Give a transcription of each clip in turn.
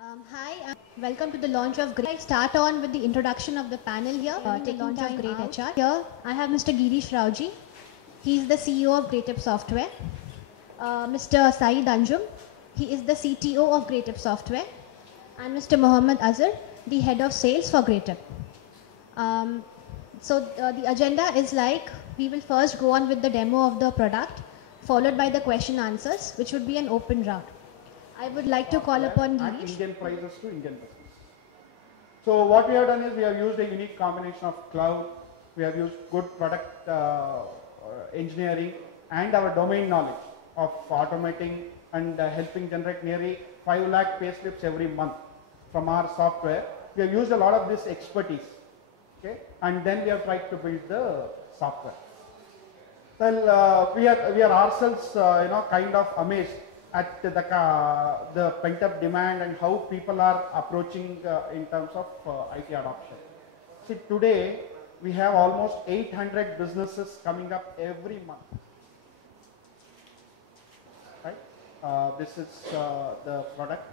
Hi, welcome to the launch of Great. I start on with the introduction of the panel here, taking launch of Great HR. Here, I have Mr. Girish Rauji. He is the CEO of Greatip Software. Mr. Saeed Anjum, he is the CTO of Greatip Software. And Mr. Mohammed Azhar, the head of sales for Greatip. The agenda is like, we will first go on with the demo of the product, followed by the question answers, which would be an open round. I would like to call upon Girish. Indian prices to Indian business. So what we have done is we have used a unique combination of cloud, we have used good product engineering and our domain knowledge of automating and helping generate nearly 5 lakh pay slips every month from our software. We have used a lot of this expertise, okay, and then we have tried to build the software. Well, we are ourselves, kind of amazed at the pent-up demand and how people are approaching in terms of IT adoption. See, today we have almost 800 businesses coming up every month. Right? This is the product.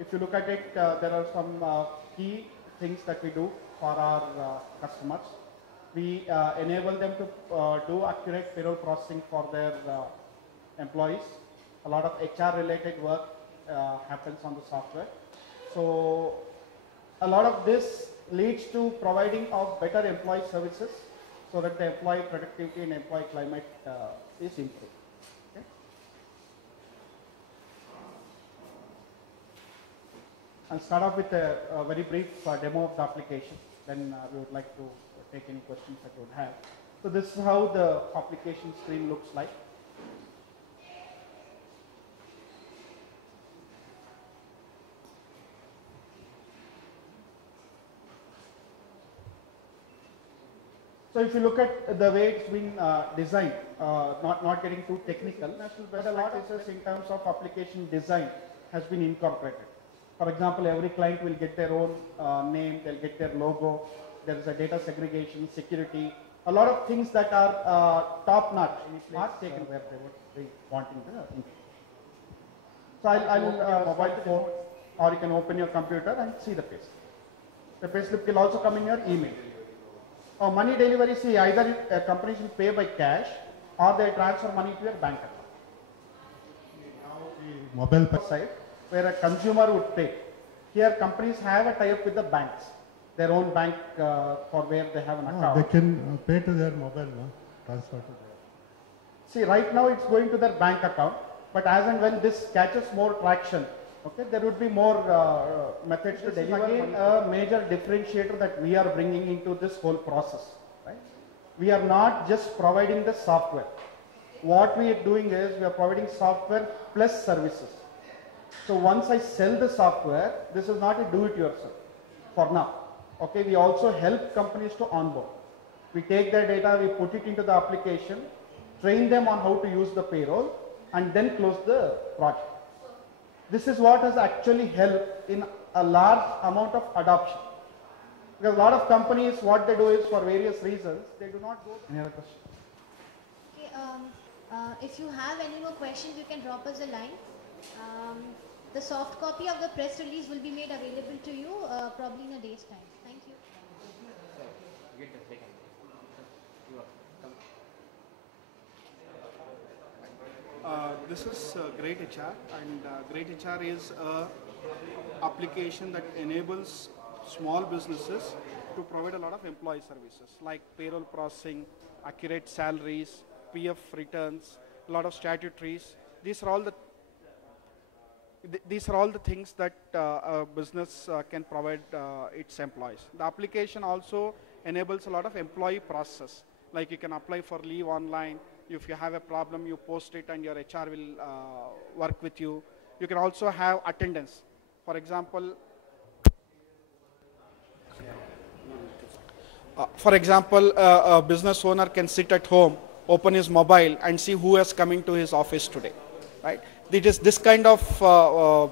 If you look at it, there are some key things that we do for our customers. We enable them to do accurate payroll processing for their employees. A lot of HR related work happens on the software. So a lot of this leads to providing of better employee services so that the employee productivity and employee climate is improved. Okay. I'll start off with a very brief demo of the application. Then we would like to take any questions that you would have. So this is how the application screen looks like. So if you look at the way it's been designed, not getting too technical, but a lot of this in terms of application design has been incorporated. For example, every client will get their own name, they'll get their logo, there is a data segregation, security, a lot of things that are top-notch are taken where they would be wanting the information. So I'll mobile phone, or you can open your computer and see the payslip. The payslip will also come in your email. Money delivery, see, either companies will pay by cash or they transfer money to your bank account. Now the mobile side where a consumer would pay. Here companies have a tie-up with the banks, their own bank for where they have an account. They can pay to their mobile, no? Transfer to their. See, right now it's going to their bank account, but as and when this catches more traction, okay, there would be more methods to deliver. Again, a major differentiator that we are bringing into this whole process. Right? We are not just providing the software. What we are doing is we are providing software plus services. So once I sell the software, this is not a do-it-yourself for now. Okay, we also help companies to onboard. We take their data, we put it into the application, train them on how to use the payroll, and then close the project. This is what has actually helped in a large amount of adoption. Because a lot of companies, what they do is for various reasons, they do not go. Any other question? Okay, if you have any more questions, you can drop us a line. The soft copy of the press release will be made available to you probably in a day's time. Thank you. This is Great HR, and Great HR is an application that enables small businesses to provide a lot of employee services like payroll processing, accurate salaries, PF returns, a lot of statutories. These are all the things that a business can provide its employees. The application also enables a lot of employee processes, like you can apply for leave online. If you have a problem, you post it and your HR will work with you. You can also have attendance. For example, a business owner can sit at home, open his mobile and see who is coming to his office today. Right? It is this kind of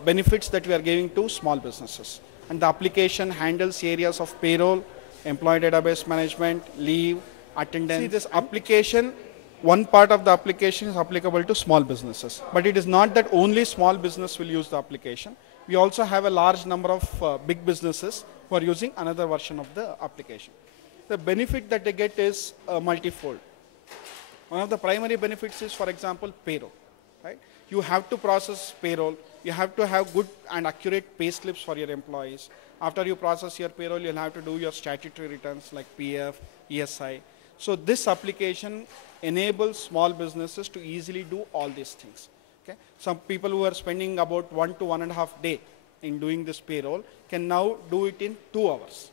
benefits that we are giving to small businesses. And the application handles areas of payroll, employee database management, leave, attendance. See, this application, one part of the application is applicable to small businesses. But it is not that only small business will use the application. We also have a large number of big businesses who are using another version of the application. The benefit that they get is multifold. One of the primary benefits is, for example, payroll. Right? You have to process payroll. You have to have good and accurate pay slips for your employees. After you process your payroll, you'll have to do your statutory returns like PF, ESI. So this application enables small businesses to easily do all these things. Okay? Some people who are spending about 1 to 1.5 days in doing this payroll can now do it in 2 hours.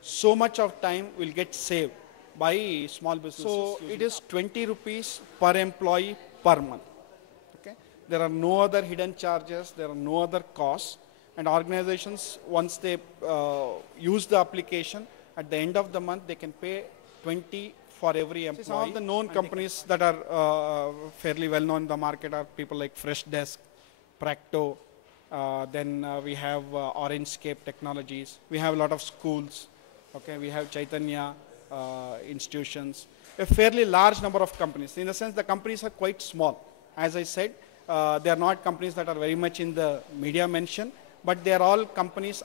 So much of time will get saved by small businesses. So it is 20 rupees per employee per month. Okay? There are no other hidden charges, there are no other costs, and organizations, once they use the application, at the end of the month they can pay 20 for every employee. Some of the known companies that are fairly well known in the market are people like Freshdesk, Practo, then we have Orangescape Technologies, we have a lot of schools, okay, we have Chaitanya institutions, a fairly large number of companies. In the sense, the companies are quite small. As I said, they are not companies that are very much in the media mention, but they are all companies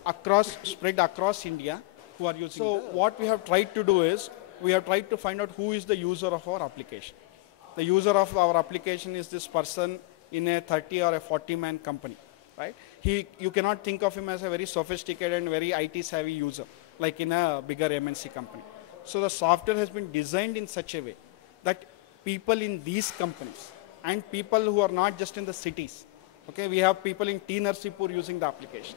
spread across India who are using. So what we have tried to do is, we have tried to find out who is the user of our application. The user of our application is this person in a 30 or a 40-man company, right? You cannot think of him as a very sophisticated and very IT savvy user, like in a bigger MNC company. So the software has been designed in such a way that people in these companies and people who are not just in the cities, okay, we have people in T. Narsipur using the application.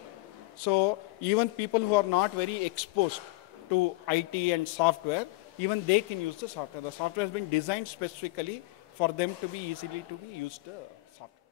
So even people who are not very exposed to IT and software, even they can use the software. The software has been designed specifically for them to be easily to be used software.